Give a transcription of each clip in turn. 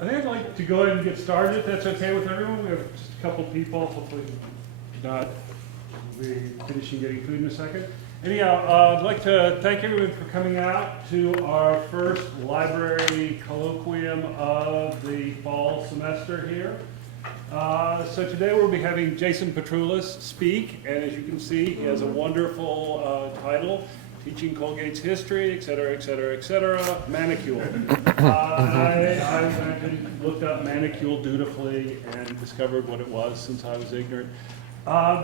I think I'd like to go ahead and get started, if that's okay with everyone. We have just a couple people, hopefully not. We'll be finishing getting food in a second. Anyhow, I'd like to thank everyone for coming out to our first library colloquium of the fall semester here. So today we'll be having Jason Petroulis speak, and as you can see, he has a wonderful title, Teaching Colgate's History, et cetera, et cetera, et cetera, Manicule. I went and looked up Manicule dutifully and discovered what it was since I was ignorant.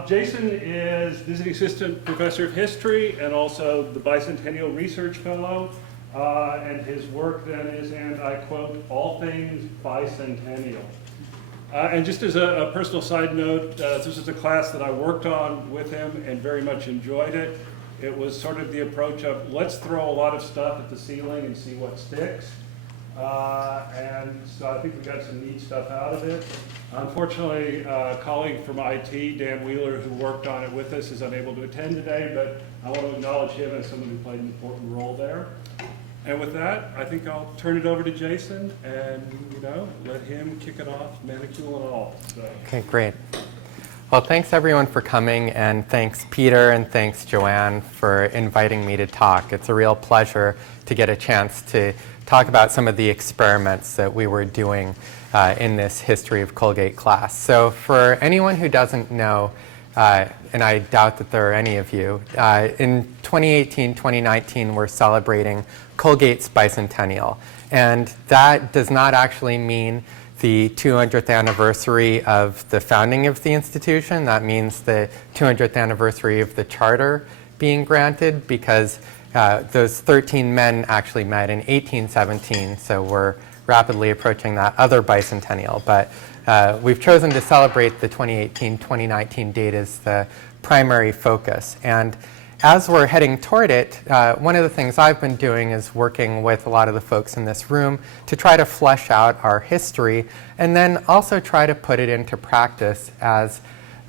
Jason is visiting assistant professor of history and also the Bicentennial Research Fellow. And his work then is, and I quote, all things bicentennial. And just as a personal side note, this is a class that I worked on with him and very much enjoyed it. It was sort of the approach of let's throw a lot of stuff at the ceiling and see what sticks. And so I think we got some neat stuff out of it. Unfortunately, a colleague from IT, Dan Wheeler, who worked on it with us, is unable to attend today, but I want to acknowledge him as someone who played an important role there. And with that, I think I'll turn it over to Jason and, let him kick it off, manicule and all. So. Okay, great. Well, thanks everyone for coming, and thanks Peter and thanks Joanne for inviting me to talk. It's a real pleasure to get a chance to talk about some of the experiments that we were doing in this History of Colgate class. So for anyone who doesn't know, and I doubt that there are any of you, in 2018, 2019, we're celebrating Colgate's Bicentennial. And that does not actually mean the 200th anniversary of the founding of the institution. That means the 200th anniversary of the charter being granted, because those 13 men actually met in 1817, so we're rapidly approaching that other bicentennial. But we've chosen to celebrate the 2018-2019 date as the primary focus. And as we're heading toward it, one of the things I've been doing is working with a lot of the folks in this room to try to flesh out our history and then also try to put it into practice as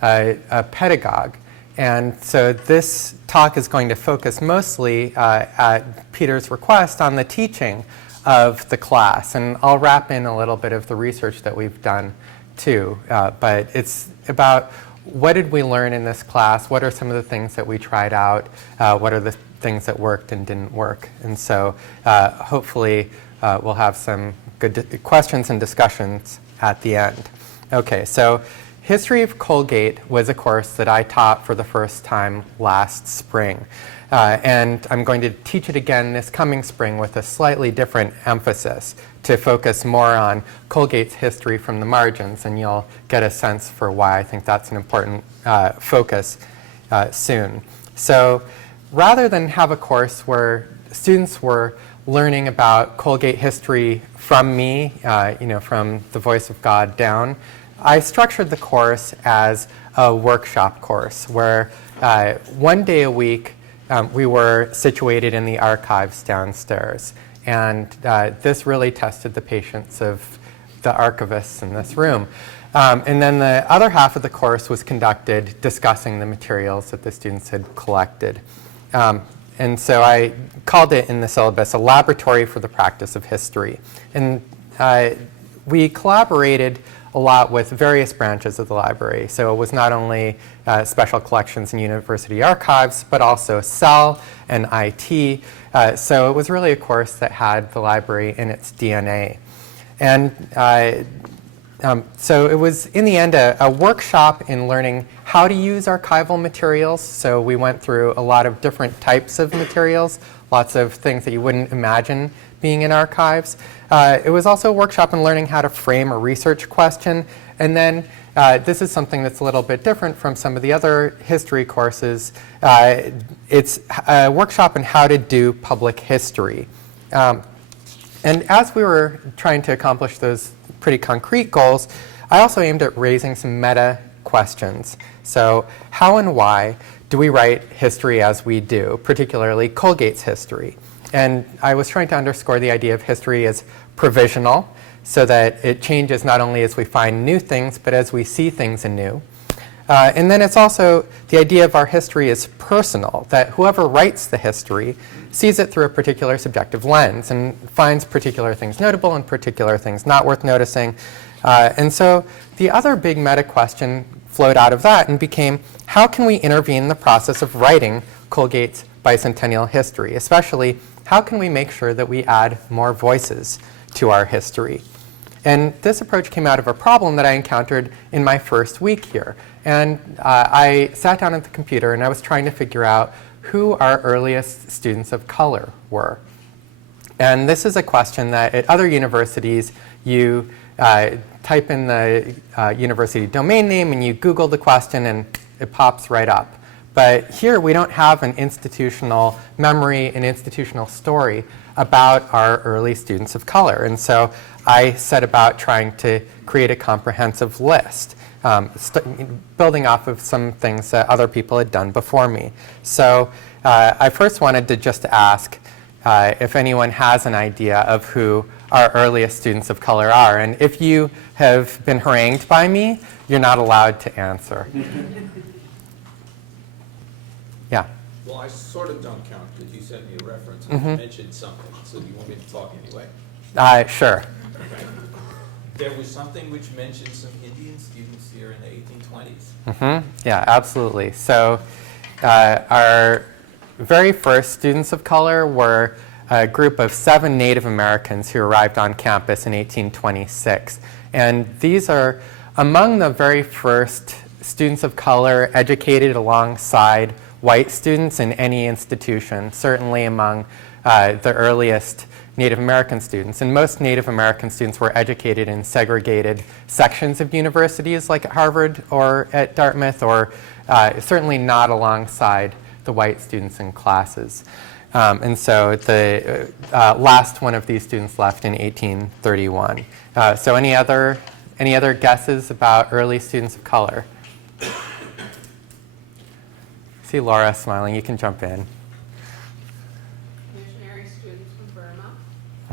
a pedagogue. And so this talk is going to focus mostly, at Peter's request, on the teaching of the class. And I'll wrap in a little bit of the research that we've done too. But it's about what did we learn in this class? What are some of the things that we tried out? What are the things that worked and didn't work? And so hopefully we'll have some good questions and discussions at the end. Okay, so History of Colgate was a course that I taught for the first time last spring. And I'm going to teach it again this coming spring with a slightly different emphasis to focus more on Colgate's history from the margins, and you'll get a sense for why I think that's an important focus soon. So rather than have a course where students were learning about Colgate history from me, from the voice of God down, I structured the course as a workshop course where one day a week we were situated in the archives downstairs. And this really tested the patience of the archivists in this room. And then the other half of the course was conducted discussing the materials that the students had collected. And so I called it in the syllabus a laboratory for the practice of history. And we collaborated a lot with various branches of the library. So it was not only special collections and university archives, but also CEL and IT. So it was really a course that had the library in its DNA. And so it was, in the end, a workshop in learning how to use archival materials. So we went through a lot of different types of materials, lots of things that you wouldn't imagine being in archives. It was also a workshop in learning how to frame a research question. And then this is something that's a little bit different from some of the other history courses. It's a workshop in how to do public history. And as we were trying to accomplish those pretty concrete goals, I also aimed at raising some meta questions. So how and why do we write history as we do, particularly Colgate's history? And I was trying to underscore the idea of history as provisional, so that it changes not only as we find new things, but as we see things anew. And then it's also the idea of our history is personal, that whoever writes the history sees it through a particular subjective lens and finds particular things notable and particular things not worth noticing. And so the other big meta question flowed out of that and became, how can we intervene in the process of writing Colgate's bicentennial history? Especially, how can we make sure that we add more voices to our history? And this approach came out of a problem that I encountered in my first week here. And I sat down at the computer and I was trying to figure out who our earliest students of color were. And this is a question that at other universities, you type in the university domain name and you Google the question and it pops right up. But here we don't have an institutional memory, an institutional story about our early students of color. And so I set about trying to create a comprehensive list, building off of some things that other people had done before me. So I first wanted to just ask if anyone has an idea of who our earliest students of color are. And if you have been harangued by me, you're not allowed to answer. Yeah. Well, I sort of don't count because you sent me a reference and you mentioned something. So do you want me to talk anyway? Sure. Okay. There was something which mentioned some Indian students here in the 1820s. Yeah, absolutely. So our very first students of color were a group of 7 Native Americans who arrived on campus in 1826. And these are among the very first students of color educated alongside white students in any institution, certainly among the earliest Native American students. And most Native American students were educated in segregated sections of universities like at Harvard or at Dartmouth, or certainly not alongside the white students in classes. And so the last one of these students left in 1831. So any other guesses about early students of color? See Laura smiling. You can jump in. Missionary students from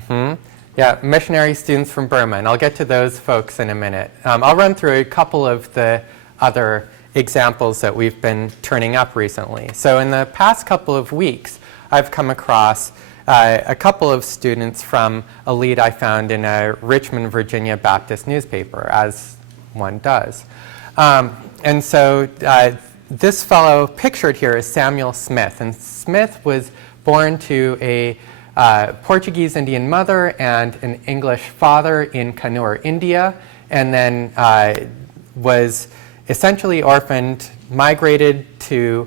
Burma. Yeah, missionary students from Burma, and I'll get to those folks in a minute. I'll run through a couple of the other examples that we've been turning up recently. So in the past couple of weeks, I've come across a couple of students from a lead I found in a Richmond, Virginia Baptist newspaper, as one does. And so this fellow pictured here is Samuel Smith. And Smith was born to a Portuguese Indian mother and an English father in Kannur, India, and then was essentially orphaned, migrated to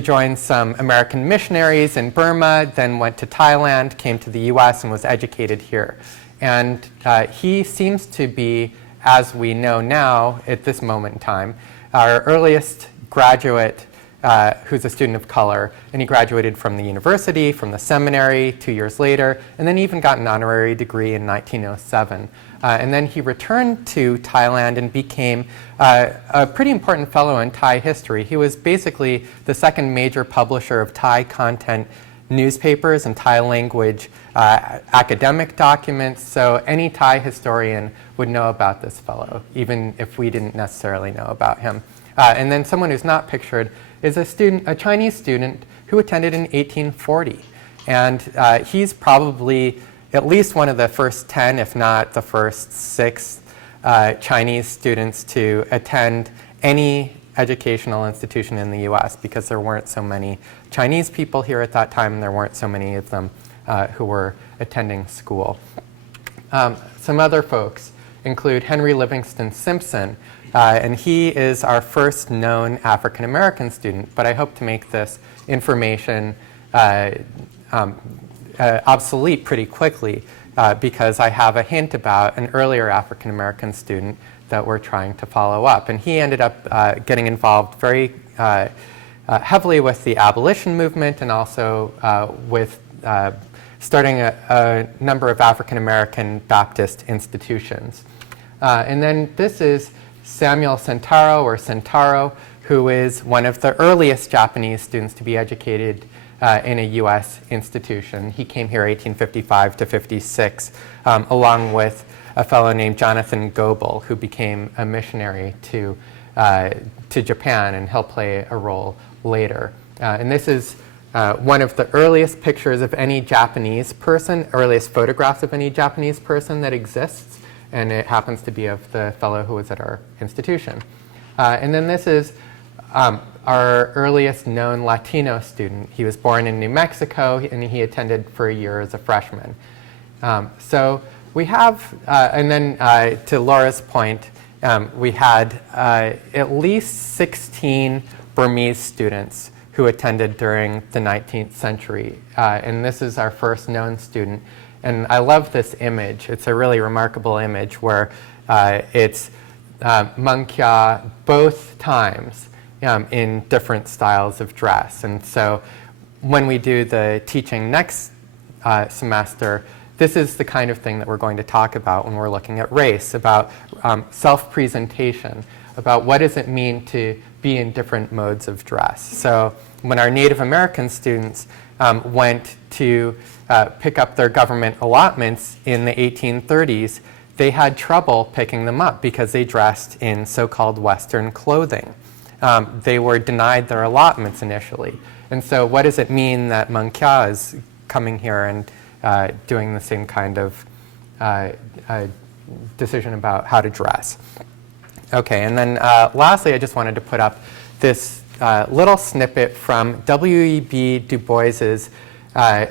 join some American missionaries in Burma, then went to Thailand, came to the US, and was educated here. And he seems to be, as we know now at this moment in time, our earliest graduate who's a student of color. And he graduated from the university, from the seminary 2 years later, and then even got an honorary degree in 1907. And then he returned to Thailand and became a pretty important fellow in Thai history. He was basically the second major publisher of Thai content newspapers and Thai language academic documents. So any Thai historian would know about this fellow, even if we didn't necessarily know about him. And then someone who's not pictured is a Chinese student who attended in 1840. And he's probably at least one of the first 10, if not the first 6 Chinese students to attend any educational institution in the US, because there weren't so many Chinese people here at that time, and there weren't so many of them who were attending school. Some other folks include Henry Livingston Simpson, and he is our first known African American student, but I hope to make this information obsolete pretty quickly because I have a hint about an earlier African American student that we're trying to follow up. And he ended up getting involved very heavily with the abolition movement, and also with starting a number of African American Baptist institutions. And then this is Samuel Sentaro, or Sentaro, who is one of the earliest Japanese students to be educated in a U.S. institution. He came here 1855 to 56, along with a fellow named Jonathan Goebel, who became a missionary to Japan, and he'll play a role later. And this is one of the earliest pictures of any Japanese person, earliest photographs of any Japanese person that exists, and it happens to be of the fellow who was at our institution. And then this is our earliest known Latino student. He was born in New Mexico, and he attended for a year as a freshman. So we have, and then to Laura's point, we had at least 16 Burmese students who attended during the 19th century. And this is our first known student. And I love this image. It's a really remarkable image where it's Mang Kya both times in different styles of dress. And so when we do the teaching next semester, this is the kind of thing that we're going to talk about when we're looking at race, about self-presentation, about what does it mean to be in different modes of dress. So when our Native American students went to pick up their government allotments in the 1830s, they had trouble picking them up because they dressed in so-called Western clothing. They were denied their allotments initially. And so what does it mean that Mang Kya is coming here and doing the same kind of decision about how to dress? Okay, and then lastly, I just wanted to put up this little snippet from W.E.B. Du Bois's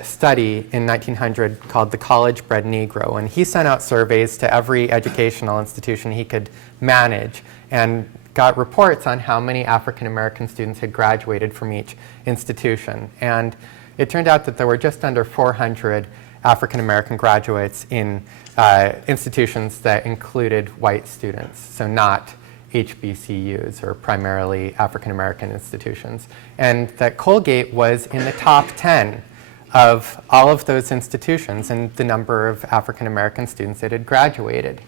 study in 1900 called The College-Bred Negro. And he sent out surveys to every educational institution he could manage and got reports on how many African-American students had graduated from each institution. And it turned out that there were just under 400 African-American graduates in institutions that included white students, so not HBCUs, or primarily African-American institutions. And that Colgate was in the top 10 of all of those institutions and the number of African-American students that had graduated.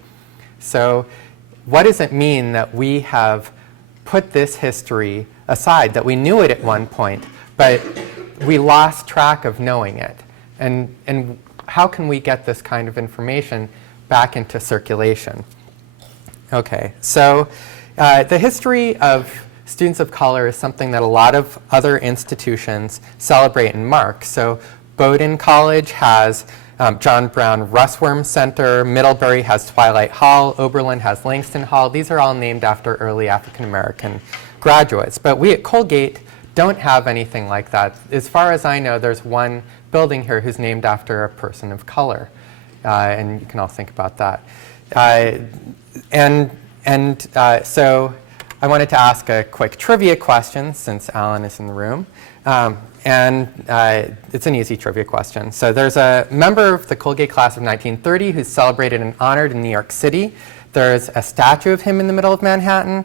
So what does it mean that we have put this history aside, that we knew it at one point, but we lost track of knowing it? And how can we get this kind of information back into circulation? Okay, so the history of students of color is something that a lot of other institutions celebrate and mark. So Bowdoin College has John Brown Russwurm Center, Middlebury has Twilight Hall, Oberlin has Langston Hall. These are all named after early African-American graduates. But we at Colgate don't have anything like that. As far as I know, there's one building here who's named after a person of color. And you can all think about that. So I wanted to ask a quick trivia question since Alan is in the room. It's an easy trivia question. So there's a member of the Colgate class of 1930 who's celebrated and honored in New York City. There's a statue of him in the middle of Manhattan.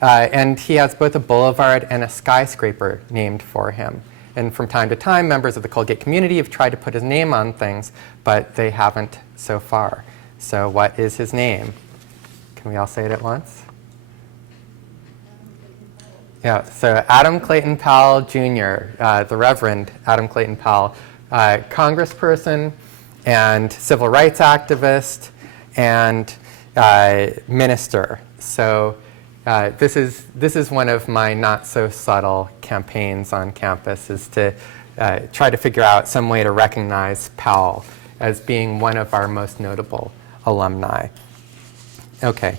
And he has both a boulevard and a skyscraper named for him. And from time to time, members of the Colgate community have tried to put his name on things, but they haven't so far. So what is his name? Can we all say it at once? Yeah, so Adam Clayton Powell, Jr., the Reverend Adam Clayton Powell, congressperson and civil rights activist and minister. So this is one of my not so subtle campaigns on campus, is to try to figure out some way to recognize Powell as being one of our most notable alumni. Okay,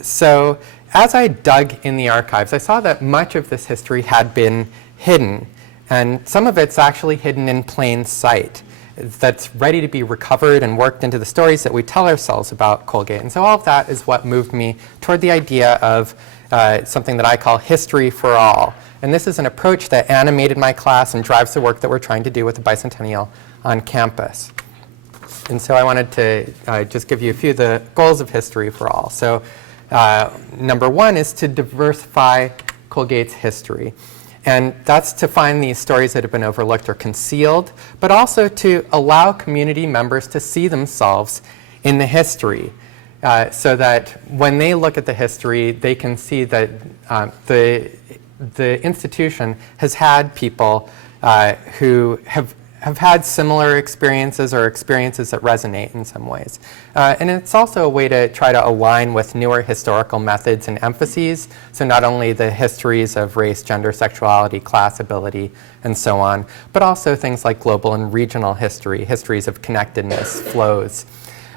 so as I dug in the archives, I saw that much of this history had been hidden, and some of it's actually hidden in plain sight. That's ready to be recovered and worked into the stories that we tell ourselves about Colgate. And so all of that is what moved me toward the idea of something that I call history for all. And this is an approach that animated my class and drives the work that we're trying to do with the Bicentennial on campus. And so I wanted to just give you a few of the goals of history for all. So number one is to diversify Colgate's history. And that's to find these stories that have been overlooked or concealed, but also to allow community members to see themselves in the history, so that when they look at the history, they can see that the institution has had people who have have had similar experiences or experiences that resonate in some ways. And it's also a way to try to align with newer historical methods and emphases, so not only the histories of race, gender, sexuality, class, ability, and so on, but also things like global and regional history, histories of connectedness, flows,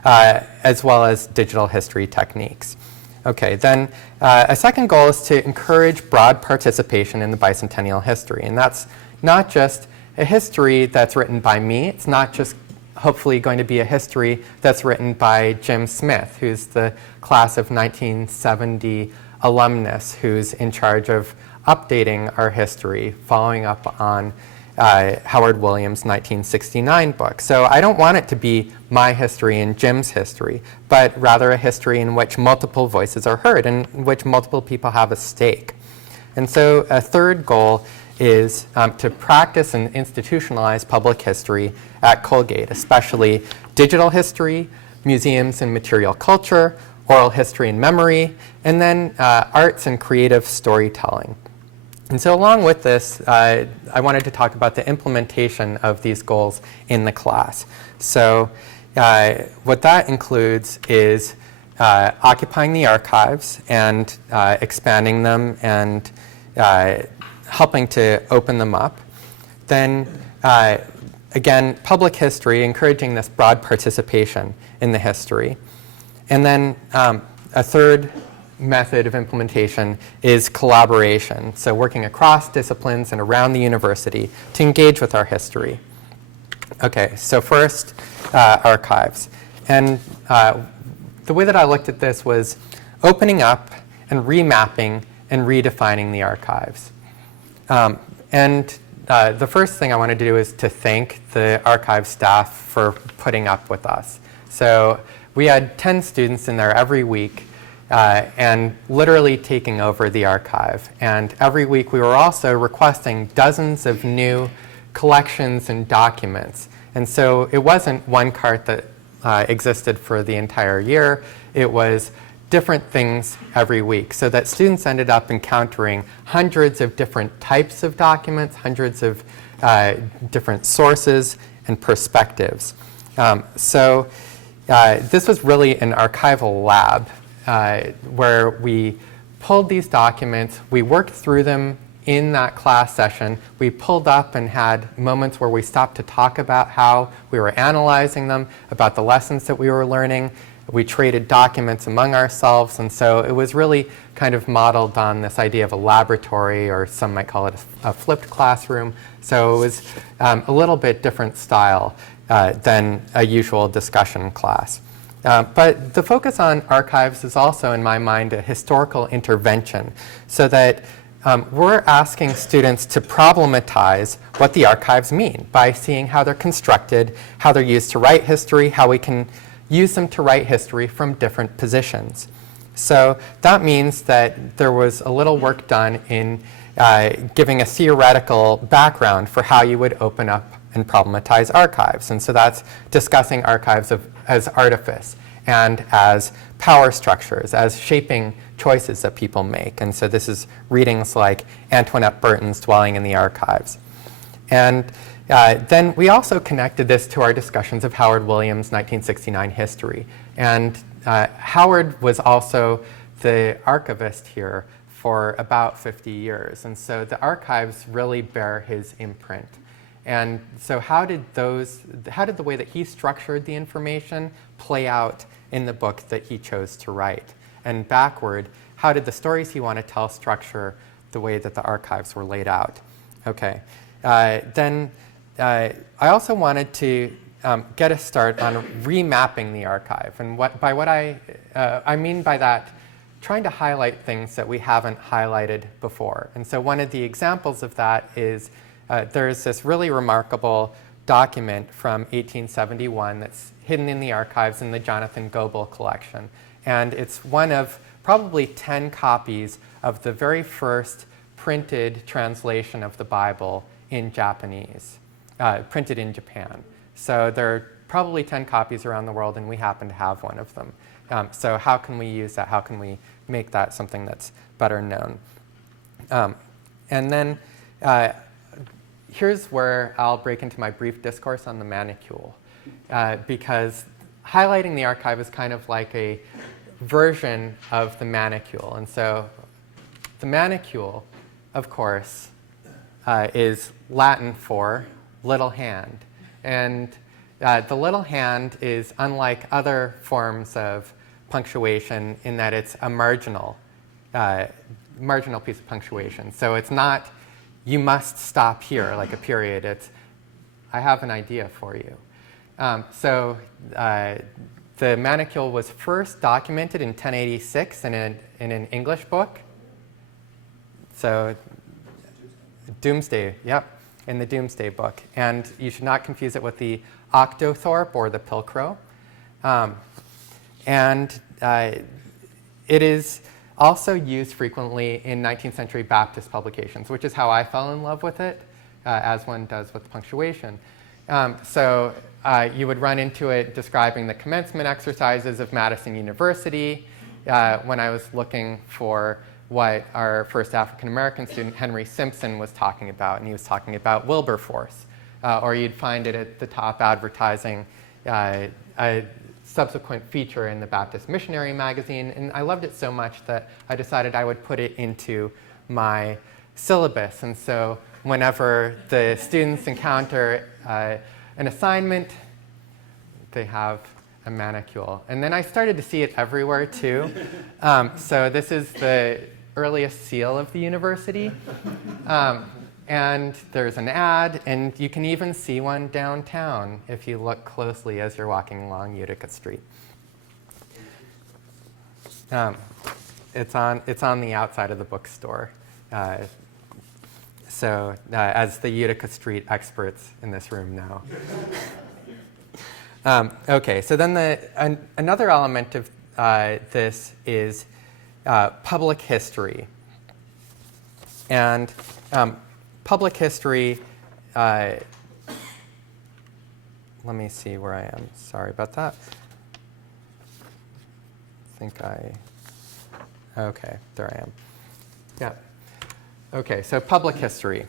as well as digital history techniques. Okay, then a second goal is to encourage broad participation in the bicentennial history, and that's not just a history that's written by me. It's not just hopefully going to be a history that's written by Jim Smith, who's the class of 1970 alumnus who's in charge of updating our history, following up on Howard Williams' 1969 book. So I don't want it to be my history and Jim's history, but rather a history in which multiple voices are heard and in which multiple people have a stake. And so a third goal is to practice and institutionalize public history at Colgate, especially digital history, museums and material culture, oral history and memory, and then arts and creative storytelling. And so along with this, I wanted to talk about the implementation of these goals in the class. So what that includes is occupying the archives and expanding them and helping to open them up. Then, again, public history, encouraging this broad participation in the history. And then a third method of implementation is collaboration, so working across disciplines and around the university to engage with our history. Okay, so first, archives. And the way that I looked at this was opening up and remapping and redefining the archives. The first thing I wanted to do is to thank the archive staff for putting up with us. So we had 10 students in there every week and literally taking over the archive. And every week we were also requesting dozens of new collections and documents. And so it wasn't one cart that existed for the entire year. It was different things every week, so that students ended up encountering hundreds of different types of documents, hundreds of different sources and perspectives. This was really an archival lab where we pulled these documents, we worked through them in that class session. We pulled up and had moments where we stopped to talk about how we were analyzing them, about the lessons that we were learning. We traded documents among ourselves, and so it was really kind of modeled on this idea of a laboratory, or some might call it a flipped classroom. So it was a little bit different style than a usual discussion class. But the focus on archives is also, in my mind, a historical intervention, so that we're asking students to problematize what the archives mean by seeing how they're constructed, how they're used to write history, how we can use them to write history from different positions. So that means that there was a little work done in giving a theoretical background for how you would open up and problematize archives. And so that's discussing archives as artifice and as power structures, as shaping choices that people make. And so this is readings like Antoinette Burton's Dwelling in the Archives. And then we also connected this to our discussions of Howard Williams' 1969 history. And Howard was also the archivist here for about 50 years. And so the archives really bear his imprint. And so how did the way that he structured the information play out in the book that he chose to write? And backward, how did the stories he wanted to tell structure the way that the archives were laid out? Okay. Then I also wanted to get a start on remapping the archive. And by what I mean by that, trying to highlight things that we haven't highlighted before. And so one of the examples of that is there's this really remarkable document from 1871 that's hidden in the archives in the Jonathan Goebel collection. And it's one of probably 10 copies of the very first printed translation of the Bible in Japanese, printed in Japan. So there are probably 10 copies around the world, and we happen to have one of them. So how can we use that? How can we make that something that's better known? And then here's where I'll break into my brief discourse on the manicule, because highlighting the archive is kind of like a version of the manicule. And so the manicule, of course, is Latin for little hand. And the little hand is unlike other forms of punctuation in that it's a marginal piece of punctuation. So it's not, you must stop here, like a period. It's, I have an idea for you. So the manicule was first documented in 1086 in an English book. So Doomsday, yep, in the Doomsday Book. And you should not confuse it with the Octothorpe or the Pilcrow. It is also used frequently in 19th century Baptist publications, which is how I fell in love with it, as one does with punctuation. You would run into it describing the commencement exercises of Madison University when I was looking for what our first African-American student, Henry Simpson, was talking about, and he was talking about Wilberforce. Or you'd find it at the top advertising a subsequent feature in the Baptist Missionary magazine, and I loved it so much that I decided I would put it into my syllabus. And so whenever the students encounter an assignment, they have a manicule. And then I started to see it everywhere too. So this is the earliest seal of the university. And there's an ad, and you can even see one downtown if you look closely as you're walking along Utica Street. It's on the outside of the bookstore. As the Utica Street experts in this room know. Okay, so then another element of this is public history. And public history, let me see where I am. Sorry about that. Okay, there I am. Yeah. Okay, so public history.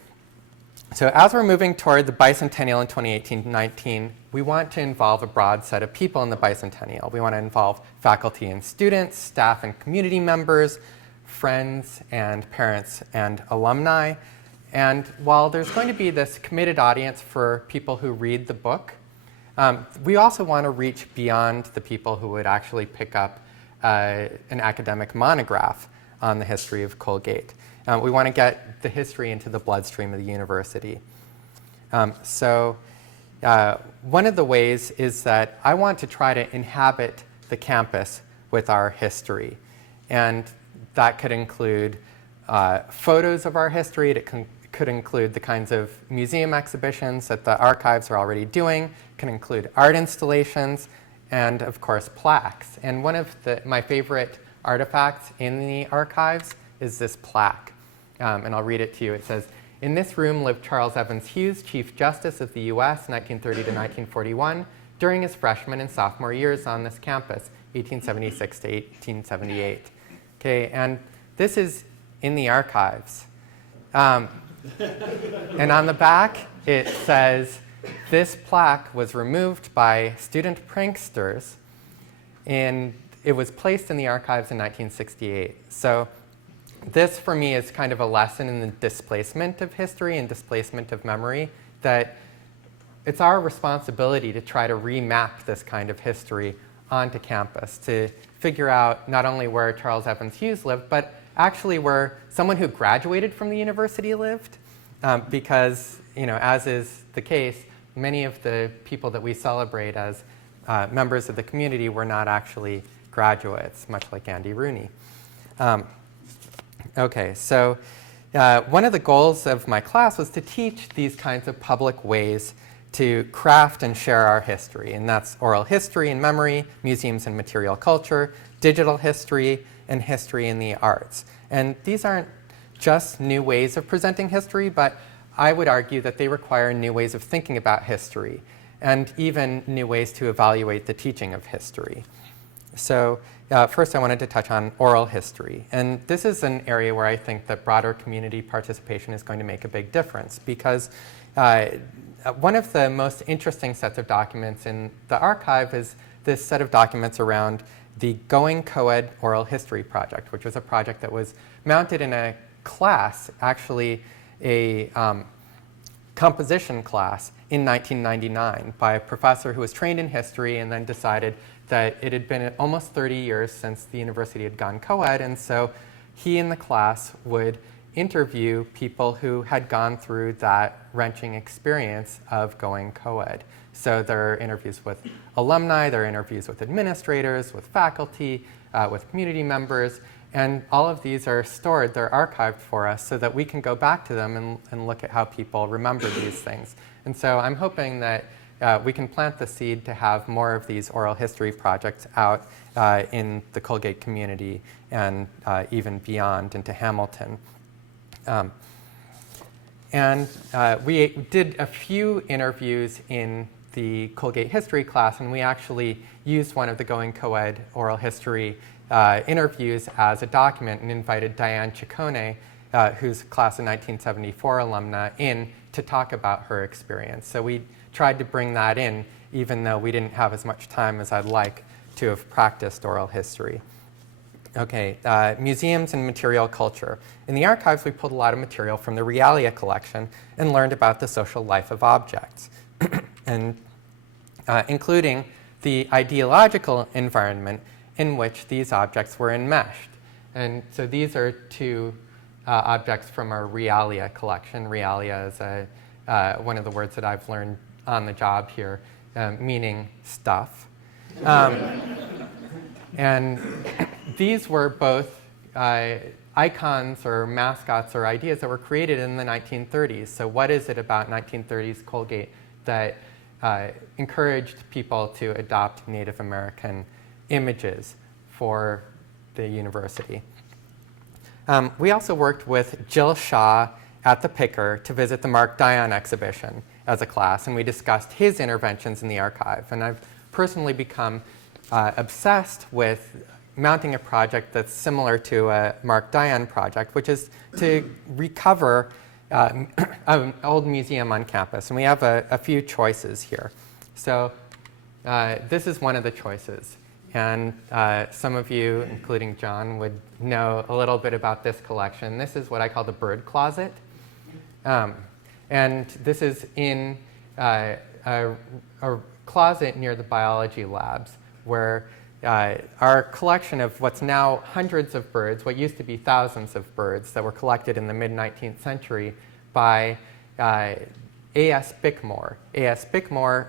So as we're moving toward the bicentennial in 2018-19, we want to involve a broad set of people in the bicentennial. We want to involve faculty and students, staff and community members, friends and parents and alumni. And while there's going to be this committed audience for people who read the book, we also want to reach beyond the people who would actually pick up an academic monograph on the history of Colgate. We want to get the history into the bloodstream of the university. One of the ways is that I want to try to inhabit the campus with our history. And that could include photos of our history. It could include the kinds of museum exhibitions that the archives are already doing. It can include art installations and, of course, plaques. And one of my favorite artifacts in the archives is this plaque. And I'll read it to you. It says, "In this room lived Charles Evans Hughes, Chief Justice of the U.S., 1930 to 1941, during his freshman and sophomore years on this campus, 1876 to 1878. Okay, and this is in the archives. And on the back, it says, this plaque was removed by student pranksters, and it was placed in the archives in 1968. So this, for me, is kind of a lesson in the displacement of history and displacement of memory, that it's our responsibility to try to remap this kind of history onto campus, to figure out not only where Charles Evans Hughes lived, but actually where someone who graduated from the university lived, because, as is the case, many of the people that we celebrate as members of the community were not actually graduates, much like Andy Rooney. Okay, so one of the goals of my class was to teach these kinds of public ways to craft and share our history, and that's oral history and memory, museums and material culture, digital history, and history in the arts. And these aren't just new ways of presenting history, but I would argue that they require new ways of thinking about history, and even new ways to evaluate the teaching of history. So first I wanted to touch on oral history. And this is an area where I think that broader community participation is going to make a big difference because one of the most interesting sets of documents in the archive is this set of documents around the Going Co-ed Oral History Project, which was a project that was mounted in a class, actually a composition class in 1999 by a professor who was trained in history and then decided that it had been almost 30 years since the university had gone co-ed, and so he in the class would interview people who had gone through that wrenching experience of going co-ed. So there are interviews with alumni, there are interviews with administrators, with faculty, with community members, and all of these are stored, they're archived for us so that we can go back to them and look at how people remember these things. And so I'm hoping that we can plant the seed to have more of these oral history projects out in the Colgate community and even beyond into Hamilton. We did a few interviews in the Colgate history class, and we actually used one of the Going Co-ed oral history interviews as a document and invited Diane Ciccone, who's class of 1974 alumna, in to talk about her experience. So we tried to bring that in, even though we didn't have as much time as I'd like to have practiced oral history. Okay, museums and material culture. In the archives, we pulled a lot of material from the Realia collection and learned about the social life of objects, and including the ideological environment in which these objects were enmeshed. And so these are two objects from our Realia collection. Realia is one of the words that I've learned on the job here, meaning stuff. And these were both icons or mascots or ideas that were created in the 1930s. So what is it about 1930s Colgate that encouraged people to adopt Native American images for the university? We also worked with Jill Shaw at the Picker to visit the Mark Dion exhibition as a class, and we discussed his interventions in the archive. And I've personally become obsessed with mounting a project that's similar to a Mark Dion project, which is to recover an old museum on campus. And we have a few choices here. So this is one of the choices. And some of you, including John, would know a little bit about this collection. This is what I call the bird closet. And this is in a closet near the biology labs where our collection of what's now hundreds of birds, what used to be thousands of birds that were collected in the mid-19th century by A.S. Bickmore. A.S. Bickmore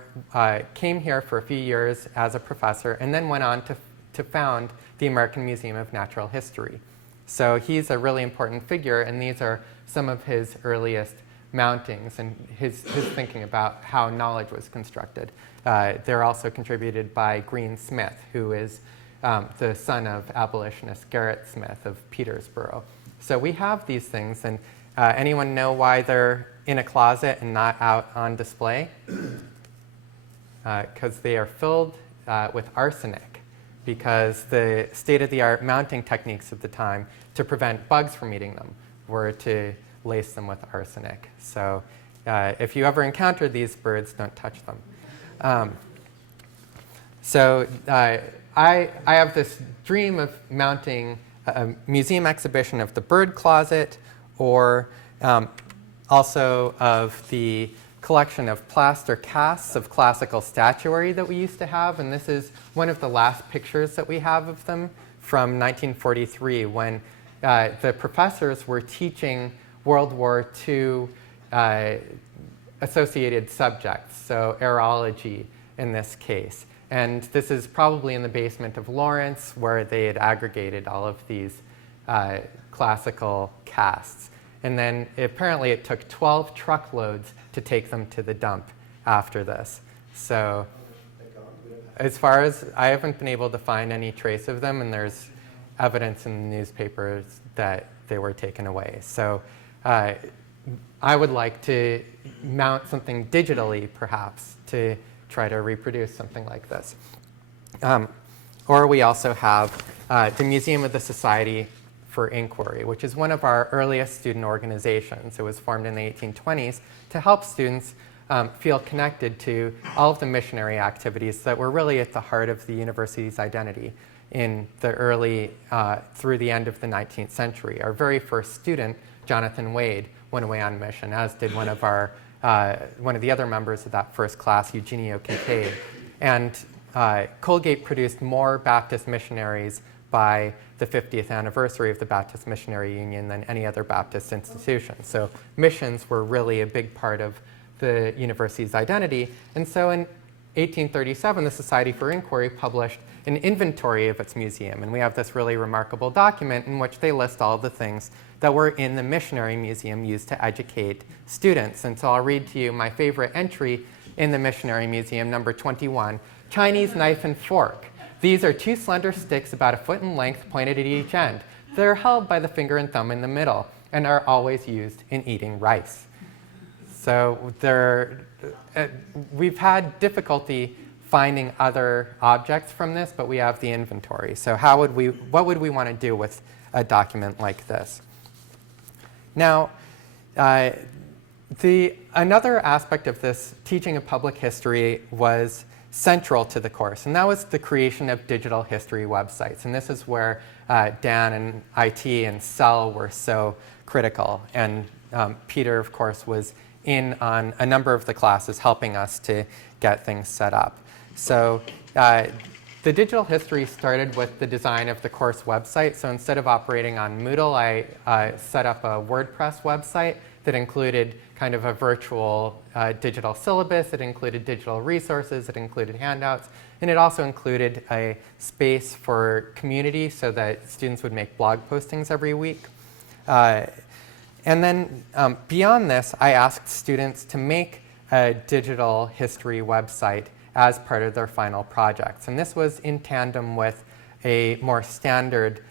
came here for a few years as a professor and then went on to found the American Museum of Natural History. So he's a really important figure, and these are some of his earliest mountings and his thinking about how knowledge was constructed. They're also contributed by Green Smith, who is the son of abolitionist Garrett Smith of Petersboro. So we have these things, and anyone know why they're in a closet and not out on display? Because they are filled with arsenic, because the state-of-the-art mounting techniques of the time to prevent bugs from eating them were to lace them with arsenic. So if you ever encounter these birds, don't touch them. So I have this dream of mounting a museum exhibition of the bird closet, or also of the collection of plaster casts of classical statuary that we used to have. And this is one of the last pictures that we have of them from 1943, when the professors were teaching World War II associated subjects, so aerology in this case. And this is probably in the basement of Lawrence, where they had aggregated all of these classical casts. And then apparently it took 12 truckloads to take them to the dump after this. So as far as I haven't been able to find any trace of them, and there's evidence in the newspapers that they were taken away. So I would like to mount something digitally, perhaps, to try to reproduce something like this. Or we also have the Museum of the Society for Inquiry, which is one of our earliest student organizations. It was formed in the 1820s to help students feel connected to all of the missionary activities that were really at the heart of the university's identity in the early, through the end of the 19th century. Our very first student, Jonathan Wade, went away on mission, as did one of the other members of that first class, Eugenio Kincaid. And Colgate produced more Baptist missionaries by the 50th anniversary of the Baptist Missionary Union than any other Baptist institution. So missions were really a big part of the university's identity. And so in 1837, the Society for Inquiry published an inventory of its museum. And we have this really remarkable document in which they list all of the things that were in the missionary museum used to educate students. And so I'll read to you my favorite entry in the missionary museum, number 21, Chinese knife and fork. These are two slender sticks about 1 foot in length pointed at each end. They're held by the finger and thumb in the middle and are always used in eating rice. So we've had difficulty finding other objects from this, but we have the inventory. So what would we want to do with a document like this? Now, another aspect of this teaching of public history was central to the course, and that was the creation of digital history websites. And this is where Dan and IT and Cell were so critical. And Peter, of course, was in on a number of the classes helping us to get things set up. So the digital history started with the design of the course website. So instead of operating on Moodle, I set up a WordPress website that included kind of a virtual digital syllabus. It included digital resources. It included handouts. And it also included a space for community so that students would make blog postings every week. And then beyond this, I asked students to make a digital history website as part of their final projects. And this was in tandem with a more standard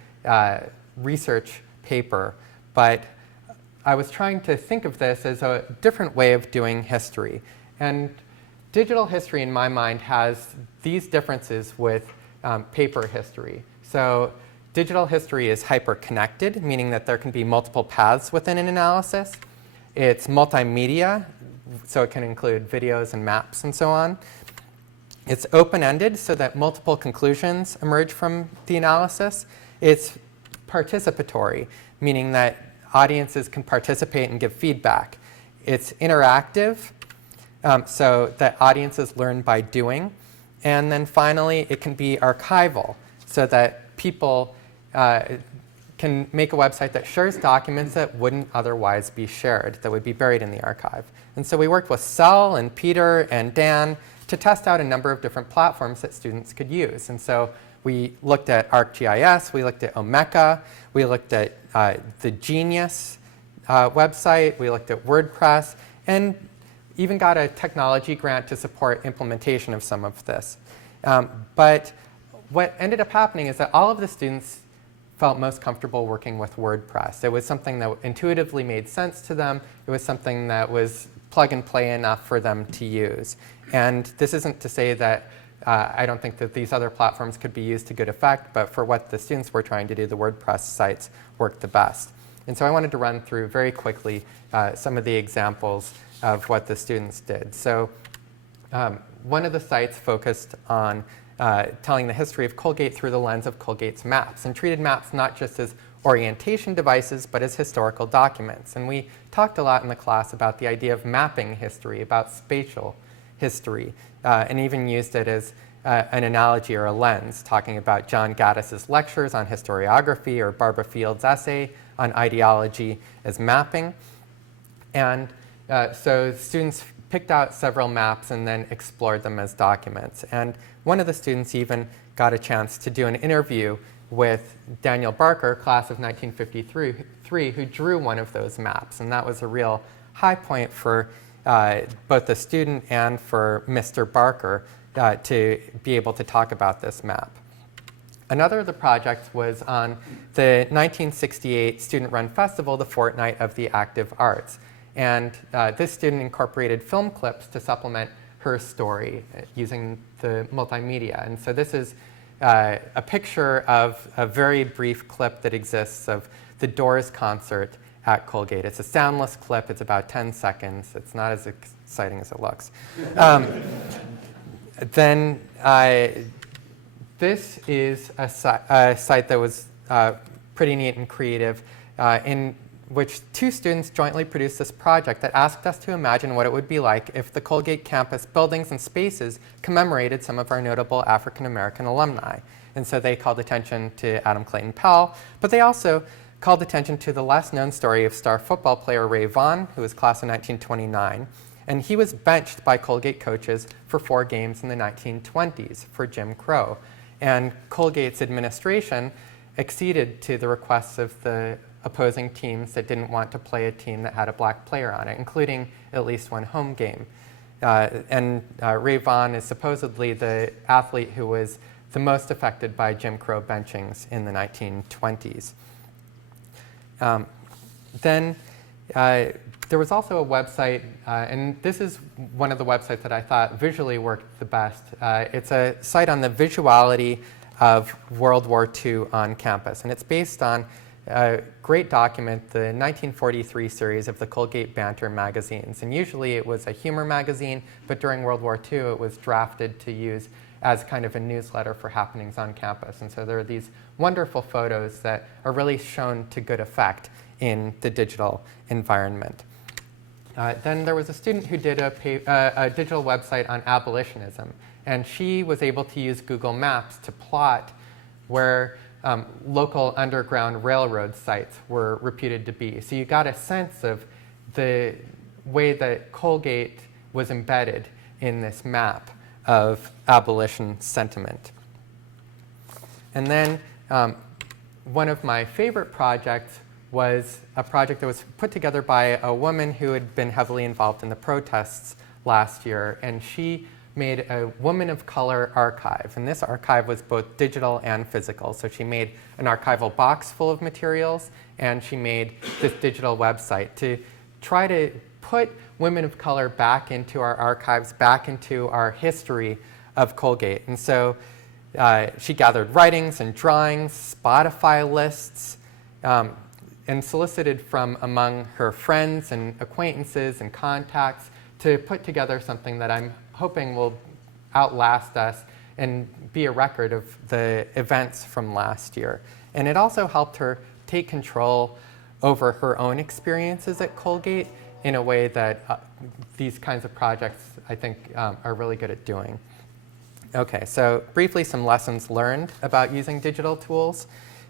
research paper. But I was trying to think of this as a different way of doing history. And digital history, in my mind, has these differences with paper history. So digital history is hyper-connected, meaning that there can be multiple paths within an analysis. It's multimedia, so it can include videos and maps and so on. It's open-ended, so that multiple conclusions emerge from the analysis. It's participatory, meaning that audiences can participate and give feedback. It's interactive, so that audiences learn by doing. And then finally, it can be archival, so that people can make a website that shares documents that wouldn't otherwise be shared, that would be buried in the archive. And so we worked with Sel and Peter and Dan to test out a number of different platforms that students could use. And so we looked at ArcGIS, we looked at Omeka, we looked at the Genius website, we looked at WordPress, and even got a technology grant to support implementation of some of this. But what ended up happening is that all of the students felt most comfortable working with WordPress. It was something that intuitively made sense to them. It was something that was plug and play enough for them to use. And this isn't to say that I don't think that these other platforms could be used to good effect, but for what the students were trying to do, the WordPress sites worked the best. And so I wanted to run through very quickly some of the examples of what the students did. So one of the sites focused on telling the history of Colgate through the lens of Colgate's maps, and treated maps not just as orientation devices, but as historical documents. And we talked a lot in the class about the idea of mapping history, about spatial history, and even used it as an analogy or a lens, talking about John Gaddis's lectures on historiography or Barbara Field's essay on ideology as mapping. And so students picked out several maps and then explored them as documents. And one of the students even got a chance to do an interview with Daniel Barker, class of 1953, who drew one of those maps. And that was a real high point for both the student and for Mr. Barker to be able to talk about this map. Another of the projects was on the 1968 student-run festival, the Fortnight of the Active Arts. And this student incorporated film clips to supplement her story using the multimedia. And so this is a picture of a very brief clip that exists of the Doors concert at Colgate. It's a soundless clip. It's about 10 seconds. It's not as exciting as it looks. Then this is a site that was pretty neat and creative, in which two students jointly produced this project that asked us to imagine what it would be like if the Colgate campus buildings and spaces commemorated some of our notable African American alumni. And so they called attention to Adam Clayton Powell, but they also called attention to the less known story of star football player Ray Vaughn, who was class of 1929. And he was benched by Colgate coaches for 4 games in the 1920s for Jim Crow. And Colgate's administration acceded to the requests of the opposing teams that didn't want to play a team that had a black player on it, including at least one home game. Ray Vaughn is supposedly the athlete who was the most affected by Jim Crow benchings in the 1920s. There was also a website, and this is one of the websites that I thought visually worked the best. It's a site on the visuality of World War II on campus, and it's based on a great document, the 1943 series of the Colgate Banter magazines. And usually it was a humor magazine, but during World War II it was drafted to use as kind of a newsletter for happenings on campus. And so there are these wonderful photos that are really shown to good effect in the digital environment. Then there was a student who did a digital website on abolitionism, and she was able to use Google Maps to plot where local underground railroad sites were reputed to be. So you got a sense of the way that Colgate was embedded in this map of abolition sentiment. And then one of my favorite projects was a project that was put together by a woman who had been heavily involved in the protests last year, and she made a Woman of Color archive. And this archive was both digital and physical. So she made an archival box full of materials, and she made this digital website to try to put women of color back into our archives, back into our history of Colgate. And so she gathered writings and drawings, Spotify lists, and solicited from among her friends and acquaintances and contacts to put together something that I'm hoping will outlast us and be a record of the events from last year. And it also helped her take control over her own experiences at Colgate in a way that these kinds of projects, I think, are really good at doing. Okay, so briefly some lessons learned about using digital tools.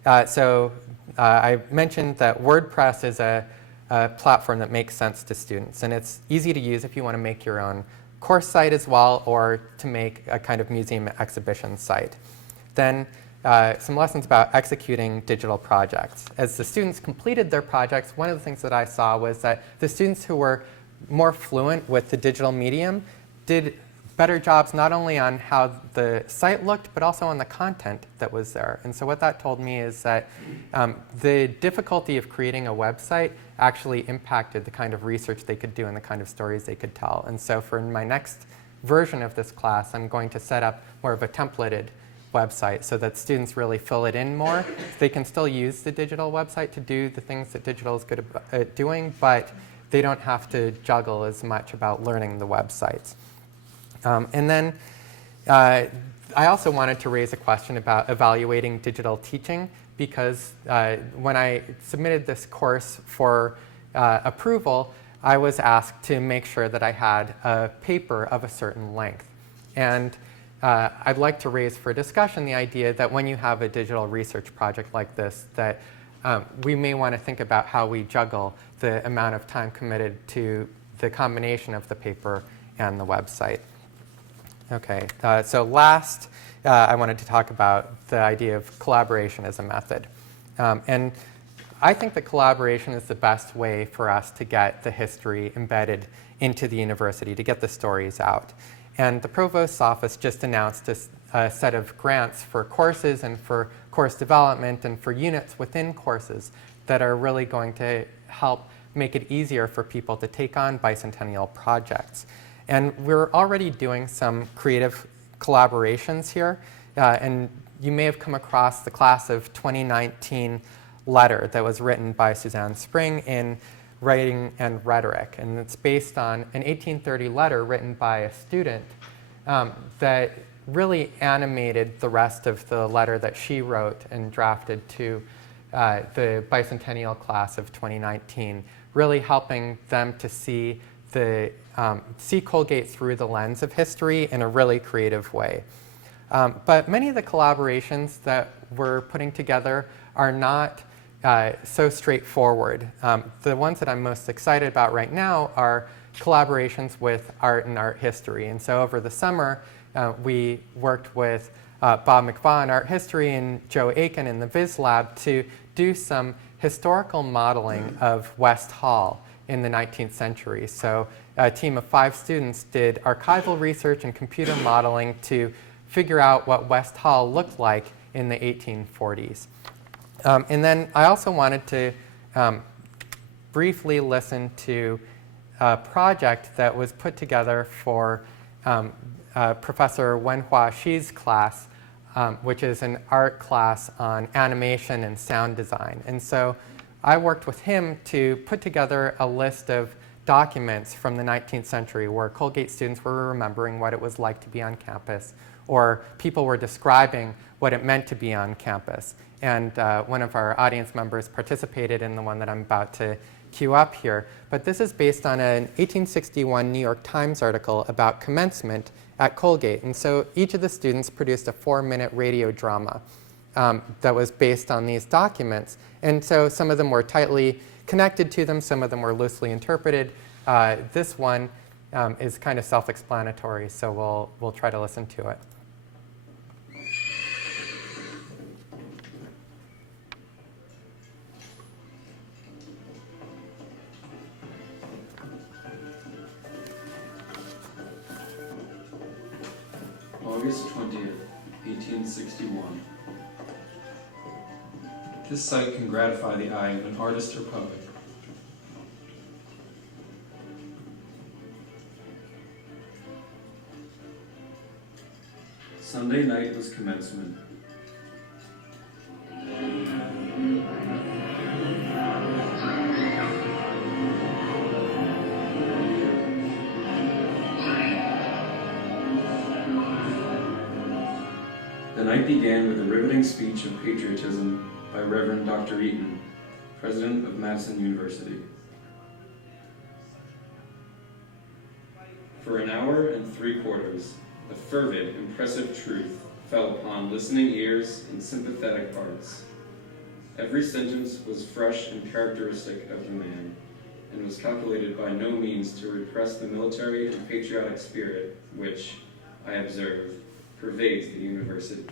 I mentioned that WordPress is a platform that makes sense to students, and it's easy to use if you want to make your own course site as well, or to make a kind of museum exhibition site. Then some lessons about executing digital projects. As the students completed their projects, one of the things that I saw was that the students who were more fluent with the digital medium did better jobs not only on how the site looked, but also on the content that was there. And so what that told me is that the difficulty of creating a website actually impacted the kind of research they could do and the kind of stories they could tell. And so for my next version of this class, I'm going to set up more of a templated website so that students really fill it in more. They can still use the digital website to do the things that digital is good at doing, but they don't have to juggle as much about learning the websites. And then I also wanted to raise a question about evaluating digital teaching, because when I submitted this course for approval, I was asked to make sure that I had a paper of a certain length. And I'd like to raise for discussion the idea that when you have a digital research project like this, that we may want to think about how we juggle the amount of time committed to the combination of the paper and the website. Okay, so last, I wanted to talk about the idea of collaboration as a method. And I think that collaboration is the best way for us to get the history embedded into the university, to get the stories out. And the provost's office just announced a set of grants for courses and for course development and for units within courses that are really going to help make it easier for people to take on bicentennial projects. And we're already doing some creative collaborations here. And you may have come across the class of 2019 letter that was written by Suzanne Spring in Writing and Rhetoric. And it's based on an 1830 letter written by a student that really animated the rest of the letter that she wrote and drafted to the Bicentennial class of 2019, really helping them to see Colgate through the lens of history in a really creative way. But many of the collaborations that we're putting together are not so straightforward. The ones that I'm most excited about right now are collaborations with art and art history. And so over the summer, we worked with Bob McVaugh in art history and Joe Aiken in the Viz Lab to do some historical modeling of West Hall in the 19th century. So a team of 5 students did archival research and computer modeling to figure out what West Hall looked like in the 1840s. And then I also wanted to briefly listen to a project that was put together for Professor Wenhua Shi's class, which is an art class on animation and sound design. And so I worked with him to put together a list of documents from the 19th century where Colgate students were remembering what it was like to be on campus, or people were describing what it meant to be on campus. And one of our audience members participated in the one that I'm about to cue up here. But this is based on an 1861 New York Times article about commencement at Colgate. And so each of the students produced a 4-minute radio drama that was based on these documents. And so some of them were tightly connected to them, some of them were loosely interpreted. This one is kind of self-explanatory, so we'll try to listen to it. August 20th, 1861. This sight can gratify the eye of an artist or poet. Sunday night was commencement. The night began with a riveting speech of patriotism by Reverend Dr. Eaton, President of Madison University. For an hour and 3/4, the fervid, impressive truth fell upon listening ears and sympathetic hearts. Every sentence was fresh and characteristic of the man, and was calculated by no means to repress the military and patriotic spirit which, I observe, pervades the university.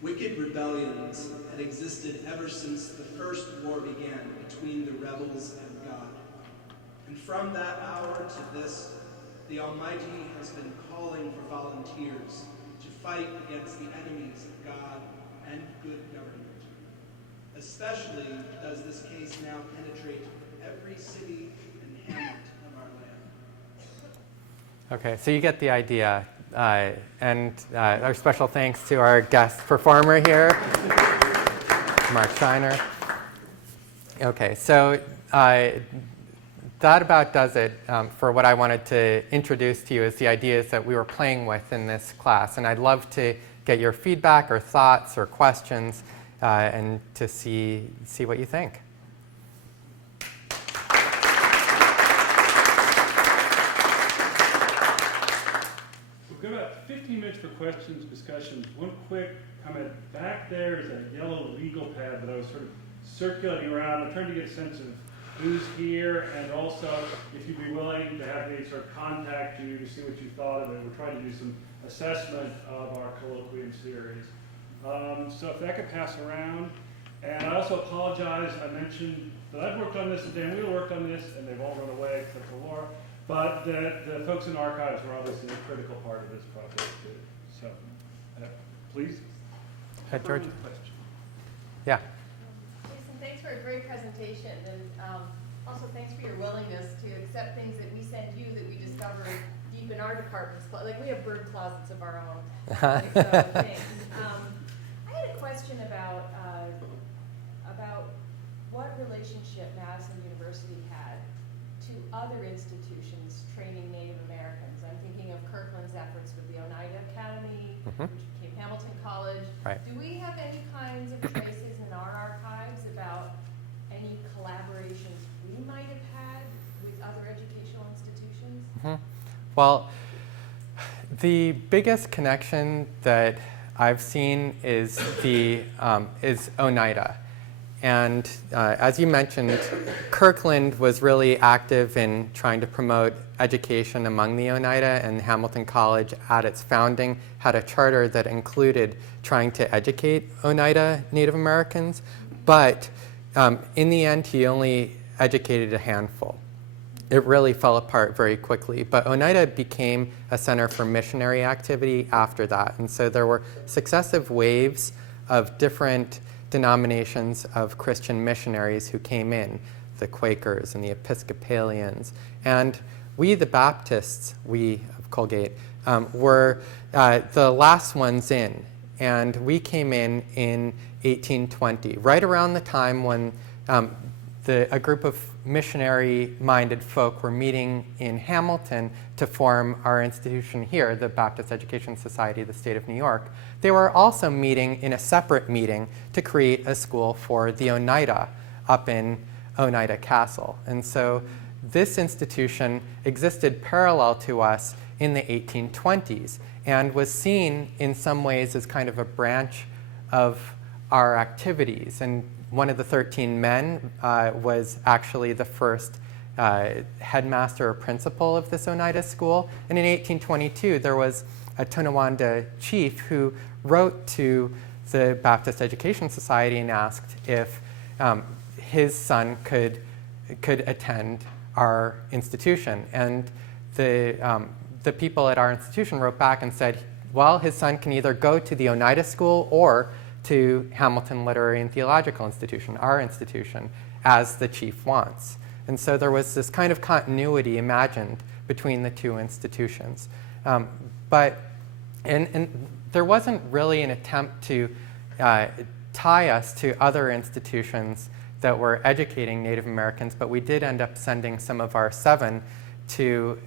Wicked rebellions had existed ever since the first war began between the rebels and God. And from that hour to this, the Almighty has been calling for volunteers to fight against the enemies of God and good government. Especially does this case now penetrate every city and hamlet of our land. Okay, so you get the idea. And our special thanks to our guest performer here, Mark Shiner. Okay, so that about does it for what I wanted to introduce to you as the ideas that we were playing with in this class. And I'd love to get your feedback or thoughts or questions and to see what you think. We've got about 15 minutes for questions, discussions. One quick comment. Back there is a yellow legal pad that I was sort of circulating around. I'm trying to get a sense of who's here, and also if you'd be willing to have me sort of contact you to see what you thought of it. We're trying to do some assessment of our Colloquium series. So if that could pass around. And I also apologize, I mentioned that I've worked on this, and Dan Wheeler worked on this, and they've all run away except for Laura. But the folks in archives were obviously a critical part of this project too. So, please. George. Question. Yeah. Jason, thanks for a great presentation, and also thanks for your willingness to accept things that we sent you that we discovered deep in our departments, like we have bird closets of our own. Like, so thanks. I had a question about what relationship Madison University had to other institutions training Native Americans. I'm thinking of Kirkland's efforts with the Oneida Academy, which became Hamilton College. Right. Do we have any kinds of traces in our archives about any collaborations we might have had with other educational institutions? Well, the biggest connection that I've seen is is Oneida. And as you mentioned, Kirkland was really active in trying to promote education among the Oneida, and Hamilton College at its founding had a charter that included trying to educate Oneida Native Americans, but in the end he only educated a handful. It really fell apart very quickly, but Oneida became a center for missionary activity after that, and so there were successive waves of different denominations of Christian missionaries who came in, the Quakers and the Episcopalians. And we, the Baptists, we of Colgate, were the last ones in. And we came in 1820, right around the time when a group of missionary-minded folk were meeting in Hamilton to form our institution here, the Baptist Education Society of the state of New York. They were also meeting in a separate meeting to create a school for the Oneida up in Oneida Castle. And so this institution existed parallel to us in the 1820s and was seen in some ways as kind of a branch of our activities. And one of the 13 men was actually the first headmaster or principal of this Oneida school. And in 1822, there was a Tonawanda chief who wrote to the Baptist Education Society and asked if his son could attend our institution. And the people at our institution wrote back and said, well, his son can either go to the Oneida School or to Hamilton Literary and Theological Institution, our institution, as the chief wants. And so there was this kind of continuity imagined between the two institutions. But there wasn't really an attempt to tie us to other institutions that were educating Native Americans, but we did end up sending some of our 7 to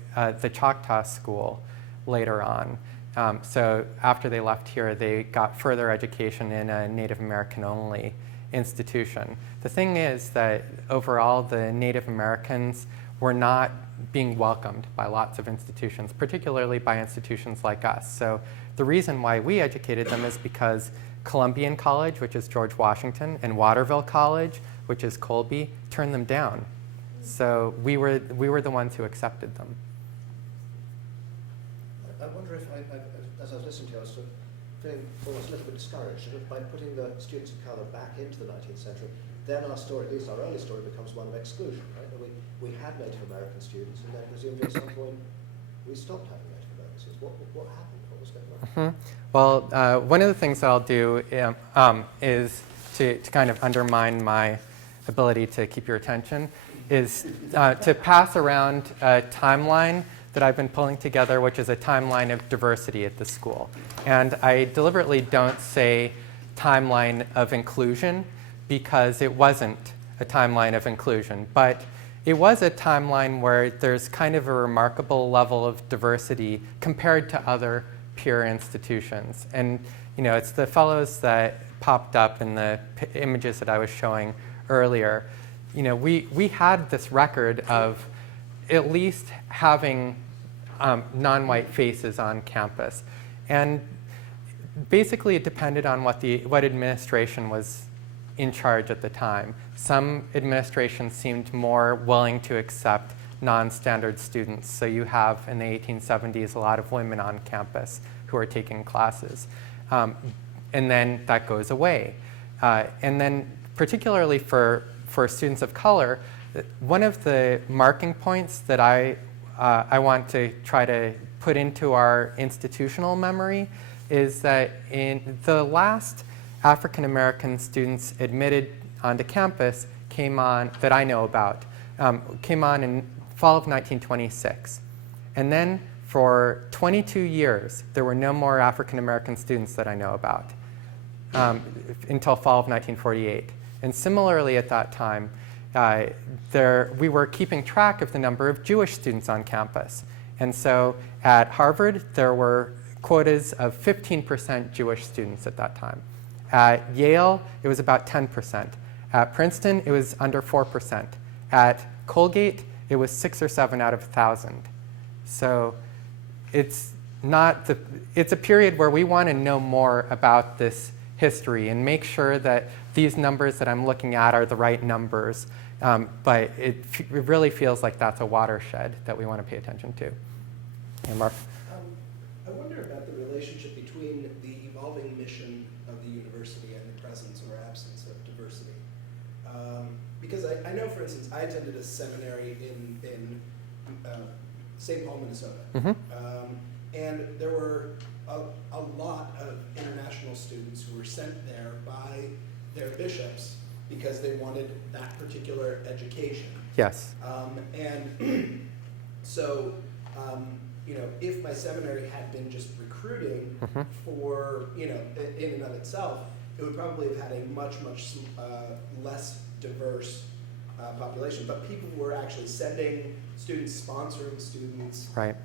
the Choctaw School later on. So after they left here, they got further education in a Native American-only institution. The thing is that overall, the Native Americans were not being welcomed by lots of institutions, particularly by institutions like us. So the reason why we educated them is because Columbian College, which is George Washington, and Waterville College, which is Colby, turned them down. So we were the ones who accepted them. I wonder if, as I was listening to you, I was sort of feeling almost a little bit discouraged that by putting the students of colour back into the 19th century, then our story, at least our early story, becomes one of exclusion, right? That we had Native American students, and then presumably at some point we stopped having Native American students. What happened? What was going on? Well, one of the things that I'll do is to kind of undermine my ability to keep your attention, is to pass around a timeline that I've been pulling together, which is a timeline of diversity at the school. And I deliberately don't say timeline of inclusion because it wasn't a timeline of inclusion, but it was a timeline where there's kind of a remarkable level of diversity compared to other peer institutions. And you know, it's the fellows that popped up in the images that I was showing earlier. You know, we had this record of at least having non-white faces on campus. And basically it depended on what administration was in charge at the time. Some administrations seemed more willing to accept non-standard students. So you have, in the 1870s, a lot of women on campus who are taking classes. And then that goes away. And then particularly for students of color, one of the marking points that I want to try to put into our institutional memory is that in the last African American students admitted onto campus came on, that I know about, came on in fall of 1926. And then For 22 years, there were no more African American students that I know about until fall of 1948. And similarly at that time, we were keeping track of the number of Jewish students on campus. And so at Harvard, there were quotas of 15% Jewish students at that time. At Yale, it was about 10%. At Princeton, it was under 4%. At Colgate, it was 6 or 7 out of 1,000. So it's a period where we want to know more about this history and make sure that these numbers that I'm looking at are the right numbers. But it really feels like that's a watershed that we want to pay attention to. Yeah, Mark? I wonder about the relationship between the evolving mission of the university and the presence or absence of diversity. Because I know, for instance, I attended a seminary in St. Paul, Minnesota. Mm-hmm. And there were a lot of international students who were sent there by their bishops because they wanted that particular education. Yes. And so, if my seminary had been just recruiting Mm-hmm. for, in and of itself, it would probably have had a much less diverse population. But people were actually sending students, sponsoring students. Right.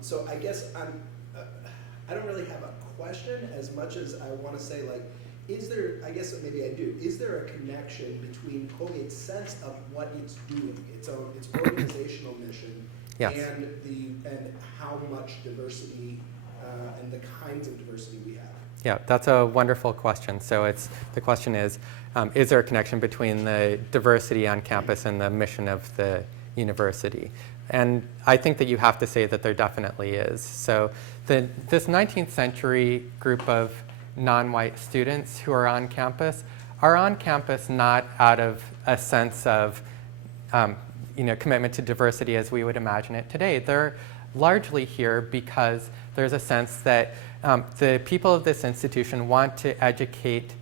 So I guess I don't really have a question as much as I want to say, like, is there, I guess maybe I do, is there a connection between Colgate's sense of what it's doing, its organizational mission, Yes. and how much diversity and the kinds of diversity we have? Yeah, that's a wonderful question. So the question is there a connection between the diversity on campus and the mission of the university? And I think that you have to say that there definitely is. So this 19th century group of non-white students who are on campus not out of a sense of commitment to diversity as we would imagine it today. They're largely here because there's a sense that the people of this institution want to educate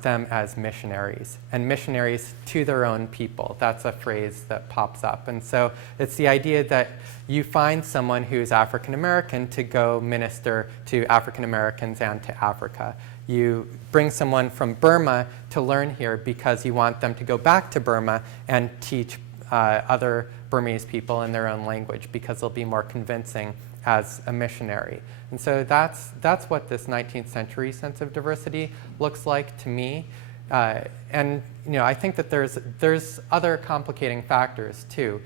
them as missionaries, and missionaries to their own people. That's a phrase that pops up. And so it's the idea that you find someone who's African American to go minister to African Americans and to Africa. You bring someone from Burma to learn here because you want them to go back to Burma and teach other Burmese people in their own language because they'll be more convincing as a missionary. And so that's what this 19th century sense of diversity looks like to me. And I think that there's other complicating factors too,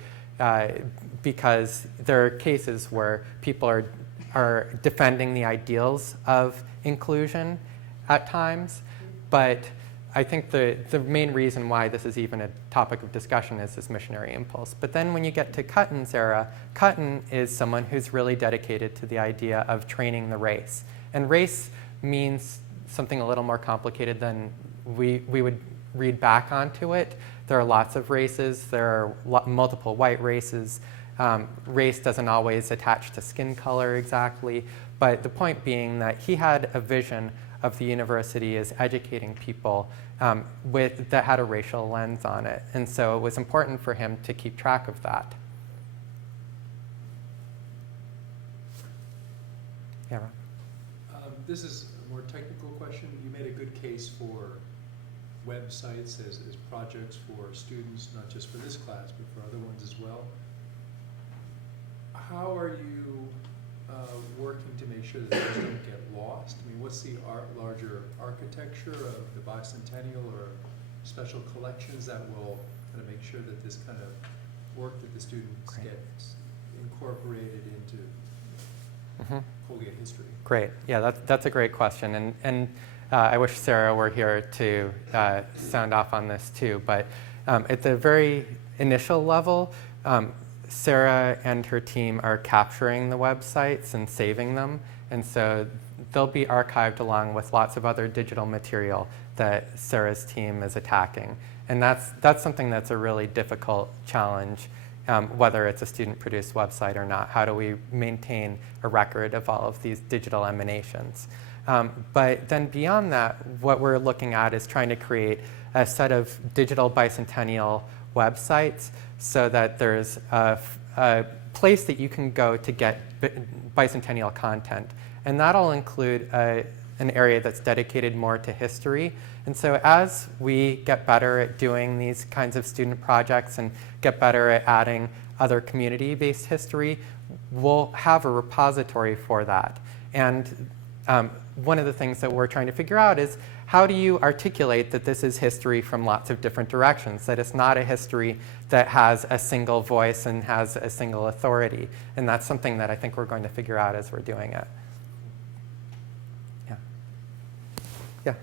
because there are cases where people are defending the ideals of inclusion at times, but I think the main reason why this is even a topic of discussion is this missionary impulse. But then when you get to Cutton's era, Cutton is someone who's really dedicated to the idea of training the race. And race means something a little more complicated than we would read back onto it. There are lots of races. There are multiple white races. Race doesn't always attach to skin color exactly. But the point being that he had a vision of the university as educating people that had a racial lens on it. And so it was important for him to keep track of that. Yeah, Ron? This is a more technical question. You made a good case for websites as projects for students, not just for this class, but for other ones as well. How are you working to make sure that things don't get lost? I mean, what's the larger architecture of the Bicentennial or special collections that will kind of make sure that this kind of work that the students gets incorporated into Colgate history? Great. Yeah, that's a great question. And I wish Sarah were here to sound off on this too. But at the very initial level, Sarah and her team are capturing the websites and saving them. And so they'll be archived along with lots of other digital material that Sarah's team is attacking. And that's something that's a really difficult challenge, whether it's a student-produced website or not. How do we maintain a record of all of these digital emanations? But then beyond that, what we're looking at is trying to create a set of digital bicentennial websites so that there's a place that you can go to get bicentennial content. And that'll include an area that's dedicated more to history. And so as we get better at doing these kinds of student projects and get better at adding other community-based history, we'll have a repository for that. And one of the things that we're trying to figure out is, how do you articulate that this is history from lots of different directions, that it's not a history that has a single voice and has a single authority? And that's something that I think we're going to figure out as we're doing it. Yeah. Yeah.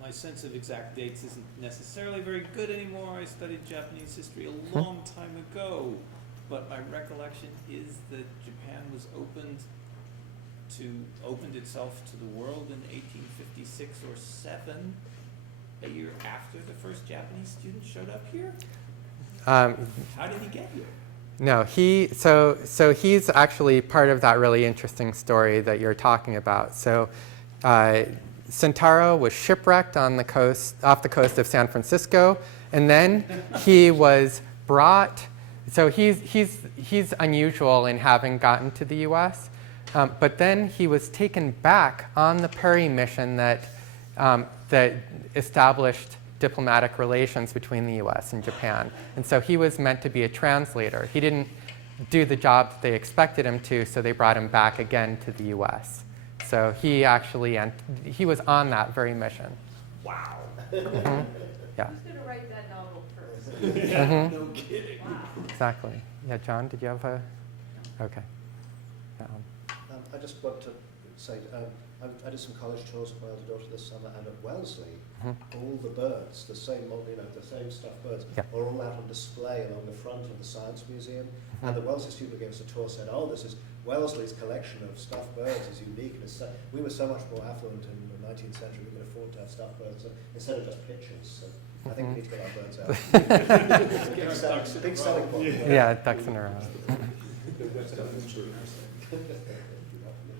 My sense of exact dates isn't necessarily very good anymore. I studied Japanese history a long time ago, but my recollection is that Japan was opened itself to the world in 1856 or 7, a year after the first Japanese student showed up here. How did he get here? No, so he's actually part of that really interesting story that you're talking about. So Sentaro was shipwrecked on the coast, off the coast of San Francisco, and then he was brought. So he's unusual in having gotten to the U.S., but then he was taken back on the Perry mission that established diplomatic relations between the U.S. and Japan. And so he was meant to be a translator. He didn't do the job that they expected him to, so they brought him back again to the U.S. So he actually, he was on that very mission. Wow. Mm-hmm. Yeah. Who's going to write that novel first? Mm-hmm. No kidding. Wow. Exactly. Yeah, John, did you have a? Okay. I just want to say, I did some college tours at Wales Daughter this summer, and at Wellesley, all the birds, the same stuffed birds, are all out on display along the front of the Science Museum. And the Wellesley student who gave us a tour said, "Oh, this is Wellesley's collection of stuffed birds is unique. And it's we were so much more affluent in the 19th century, we could afford to have stuffed birds instead of just pictures." So I think we need to get our birds out. Big selling point. Yeah, ducks in a row.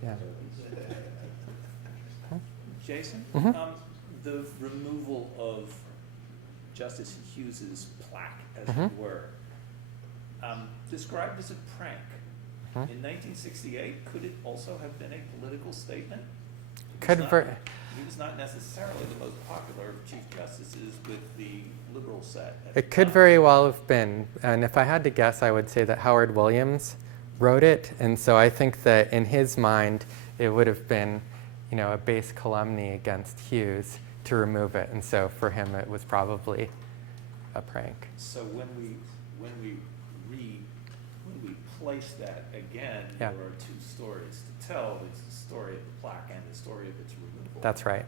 Yeah. Jason, the removal of Justice Hughes's plaque, as it were, described as a prank. In 1968, could it also have been a political statement? He was not necessarily the most popular of Chief Justices with the liberal set. It could very well have been. And if I had to guess, I would say that Howard Williams wrote it. And so I think that in his mind, it would have been, a base calumny against Hughes to remove it. And so for him, it was probably a prank. So when we place that again, there are two stories to tell. It's the story of the plaque and the story of its removal. That's right.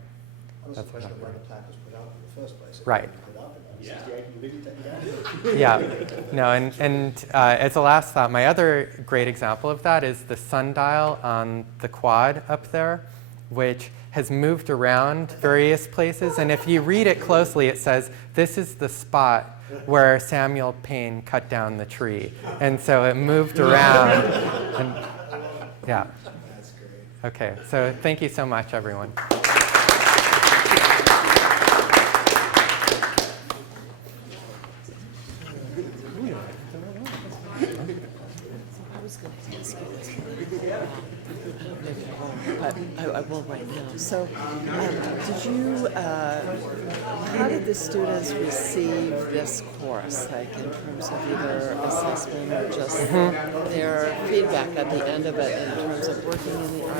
And that's the question of why the plaque was put up in the first place. Right. Put up in 1968, you really take it down. Yeah. No, and as a last thought, my other great example of that is the sundial on the quad up there, which has moved around various places. And if you read it closely, it says, this is the spot where Samuel Payne cut down the tree. And so it moved around. And, yeah. That's great. Okay, so thank you so much, everyone. But I will right now. So, how did the students receive this course, like in terms of either assessment or just their feedback at the end of it in terms of working in the art